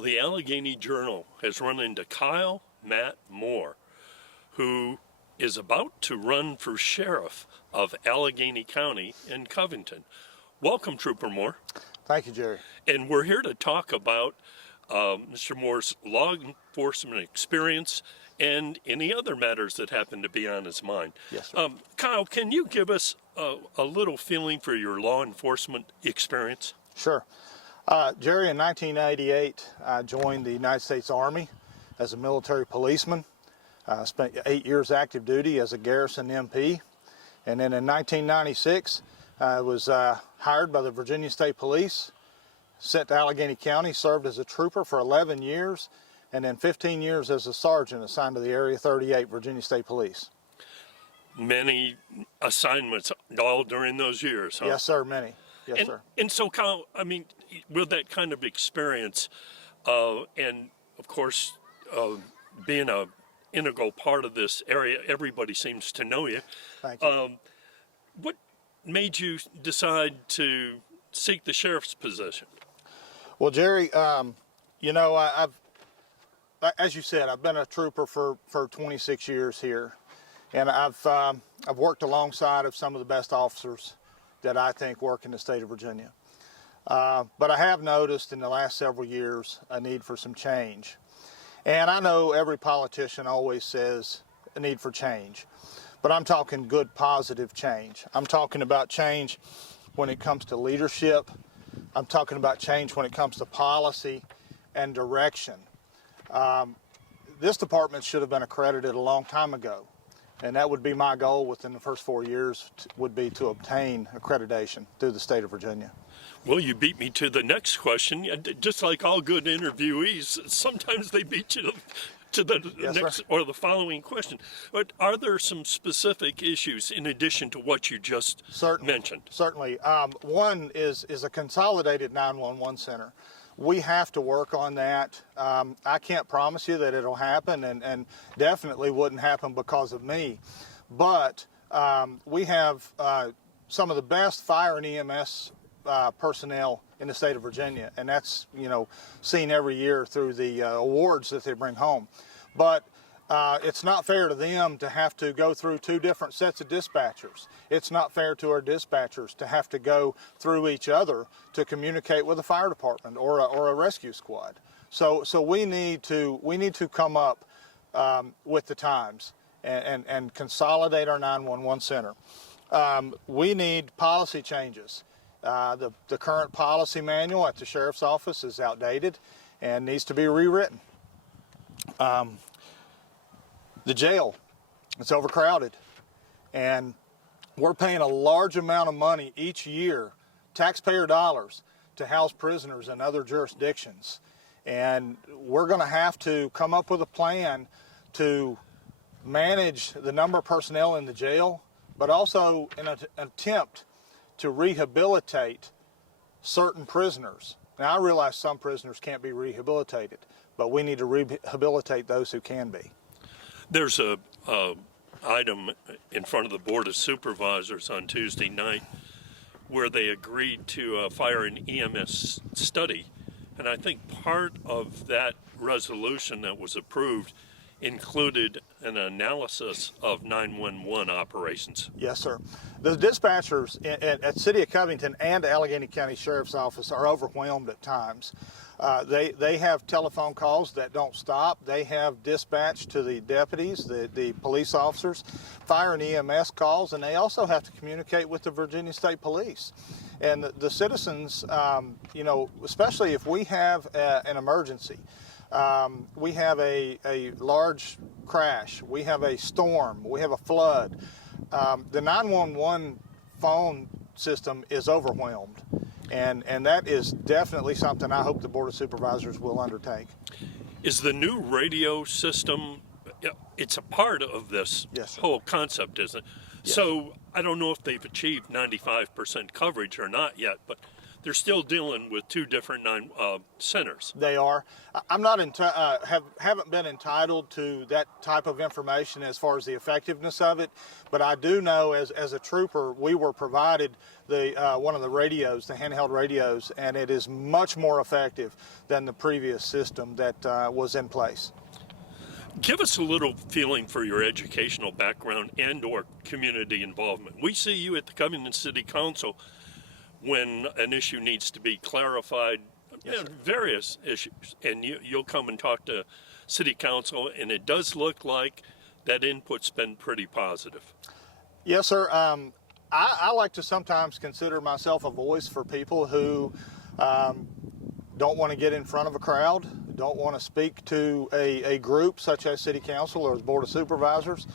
the Alleghany Journal has run into Kyle Matt Moore, who is about to run for sheriff of Alleghany County in Covington. Welcome, Trooper Moore. Thank you, Jerry. And we're here to talk about Mr. Moore's law enforcement experience and any other matters that happen to be on his mind. Yes, sir. Kyle, can you give us a little feeling for your law enforcement experience? Sure. Jerry, in 1988, I joined the United States Army as a military policeman. I spent 8 years active duty as a garrison MP. And then in 1996, I was hired by the Virginia State Police, sent to Alleghany County, served as a trooper for 11 years, and then 15 years as a sergeant assigned to the Area 38 Virginia State Police. Many assignments all during those years, huh? Yes, sir, many. Yes, sir. And so, Kyle, I mean, with that kind of experience, and of course, being an integral part of this area, everybody seems to know you. Thank you. What made you decide to seek the sheriff's position? Well, Jerry, you know, I've, as you said, I've been a trooper for 26 years here, and I've worked alongside of some of the best officers that I think work in the state of Virginia. But I have noticed in the last several years a need for some change. And I know every politician always says a need for change, but I'm talking good, positive change. I'm talking about change when it comes to leadership. I'm talking about change when it comes to policy and direction. This department should have been accredited a long time ago. And that would be my goal within the first 4 years, would be to obtain accreditation through the state of Virginia. Well, you beat me to the next question. Just like all good interviewees, sometimes they beat you to the Yes, next sir. or the following question. But are there some specific issues in addition to what you just mentioned? Certainly. One is a consolidated 911 center. We have to work on that. I can't promise you that it'll happen, and definitely wouldn't happen because of me. But we have some of the best fire and EMS personnel in the state of Virginia, and that's, you know, seen every year through the awards that they bring home. But it's not fair to them to have to go through two different sets of dispatchers. It's not fair to our dispatchers to have to go through each other to communicate with a fire department or a rescue squad. So we need to come up with the times and consolidate our 911 center. We need policy changes. The current policy manual at the sheriff's office is outdated and needs to be rewritten. The jail, it's overcrowded, and we're paying a large amount of money each year, taxpayer dollars, to house prisoners in other jurisdictions. And we're going to have to come up with a plan to manage the number of personnel in the jail, but also in an attempt to rehabilitate certain prisoners. Now, I realize some prisoners can't be rehabilitated, but we need to rehabilitate those who can be. There's a item in front of the Board of Supervisors on Tuesday night where they agreed to a fire and EMS study. And I think part of that resolution that was approved included an analysis of 911 operations. Yes, sir. The dispatchers at City of Covington and Alleghany County Sheriff's Office are overwhelmed at times. They have telephone calls that don't stop. They have dispatch to the deputies, the police officers, fire and EMS calls, and they also have to communicate with the Virginia State Police. And the citizens, you know, especially if we have an emergency, we have a large crash, we have a storm, we have a flood. The 911 phone system is overwhelmed, and that is definitely something I hope the Board of Supervisors will undertake. Is the new radio system, it's a part of this whole concept, isn't it? Yes. So I don't know if they've achieved 95% coverage or not yet, but they're still dealing with two different centers. They are. I'm not haven't been entitled to that type of information as far as the effectiveness of it, but I do know as a trooper we were provided the one of the radios, the handheld radios, and it is much more effective than the previous system that was in place. Give us a little feeling for your educational background and or community involvement. We see you at the Covington City Council when an issue needs to be clarified, Yes, various issues, and you'll come and talk to City Council, and it does look like that input's been pretty positive. Yes, sir. I like to sometimes consider myself a voice for people who don't want to get in front of a crowd, don't want to speak to a group such as City Council or the Board of Supervisors.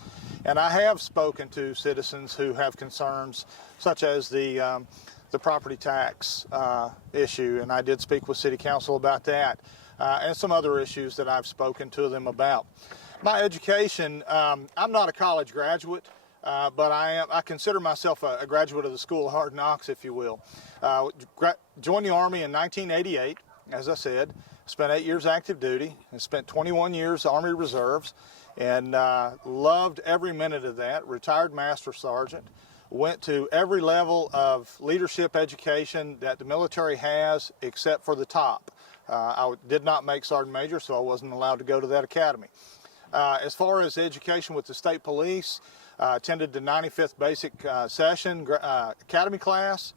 And I have spoken to citizens who have concerns such as the property tax issue, and I did speak with City Council about that, and some other issues that I've spoken to them about. My education, I'm not a college graduate, but I consider myself a graduate of the School of Hard Knocks, if you will. Joined the Army in 1988, as I said, spent 8 years active duty, and spent 21 years Army Reserves, and loved every minute of that. Retired Master Sergeant. Went to every level of leadership education that the military has except for the top. I did not make Sergeant Major, so I wasn't allowed to go to that academy. As far as education with the state police, attended the 95th basic session academy class.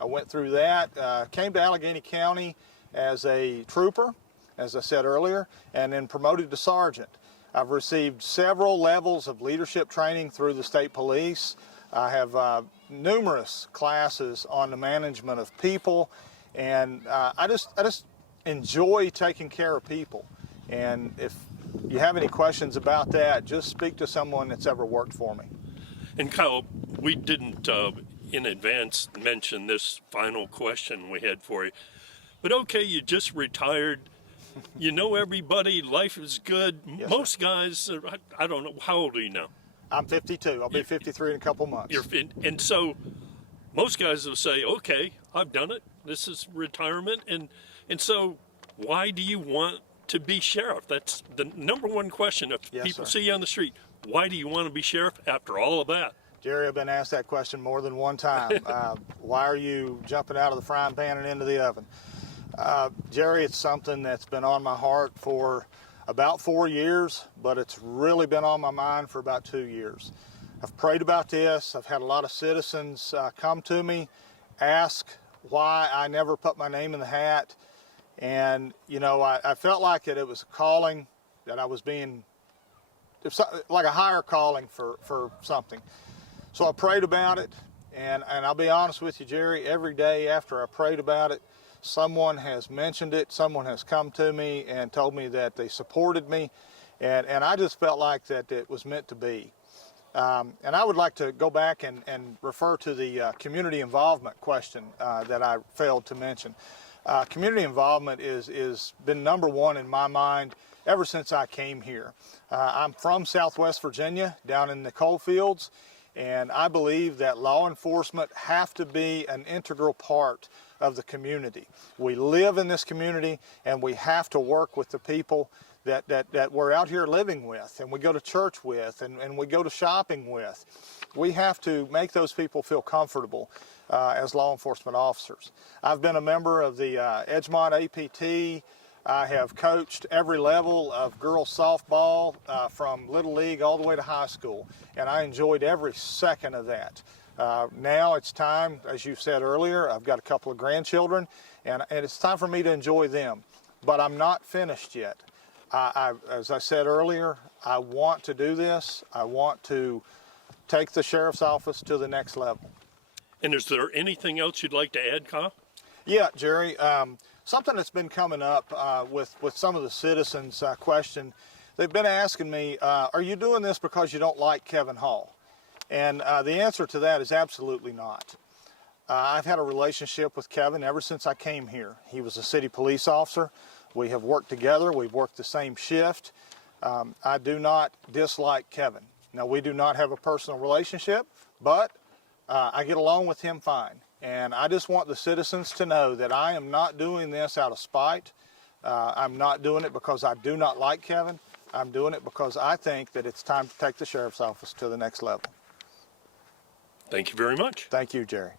I went through that, came to Alleghany County as a trooper, as I said earlier, and then promoted to sergeant. I've received several levels of leadership training through the state police. I have numerous classes on the management of people, and I just enjoy taking care of people. And if you have any questions about that, just speak to someone that's ever worked for me. And Kyle, we didn't in advance mention this final question we had for you, but okay, you just retired. You know everybody, life is good. Yes, most guys, I don't know, how old are you now? I'm 52. I'll be 53 in a couple months. And so most guys will say, okay, I've done it. This is retirement. And so why do you want to be sheriff? That's the number one question. If Yes, people sir. see you on the street, why do you want to be sheriff after all of that? Jerry, I've been asked that question more than one time. Why are you jumping out of the frying pan and into the oven? Jerry, it's something that's been on my heart for about 4 years, but it's really been on my mind for about 2 years. I've prayed about this. I've had a lot of citizens come to me, ask why I never put my name in the hat. And, you know, I felt like that it was a calling, that I was being, like a higher calling for something. So I prayed about it, and I'll be honest with you, Jerry, every day after I prayed about it, someone has mentioned it, someone has come to me and told me that they supported me, and I just felt like that it was meant to be. And I would like to go back and refer to the community involvement question that I failed to mention. Community involvement is been number one in my mind ever since I came here. I'm from Southwest Virginia, down in the coal fields, and I believe that law enforcement have to be an integral part of the community. We live in this community, and we have to work with the people that we're out here living with, and we go to church with, and we go to shopping with. We have to make those people feel comfortable as law enforcement officers. I've been a member of the Edgemont APT. I have coached every level of girls softball from Little League all the way to high school, and I enjoyed every second of that. Now it's time, as you said earlier, I've got a couple of grandchildren, and it's time for me to enjoy them. But I'm not finished yet. As I said earlier, I want to do this. I want to take the sheriff's office to the next level. And is there anything else you'd like to add, Kyle? Yeah, Jerry, something that's been coming up with some of the citizens' question, they've been asking me, are you doing this because you don't like Kevin Hall? And the answer to that is absolutely not. I've had a relationship with Kevin ever since I came here. He was a city police officer. We have worked together. We've worked the same shift. I do not dislike Kevin. Now, we do not have a personal relationship, but I get along with him fine. And I just want the citizens to know that I am not doing this out of spite. I'm not doing it because I do not like Kevin. I'm doing it because I think that it's time to take the sheriff's office to the next level. Thank you very much. Thank you, Jerry.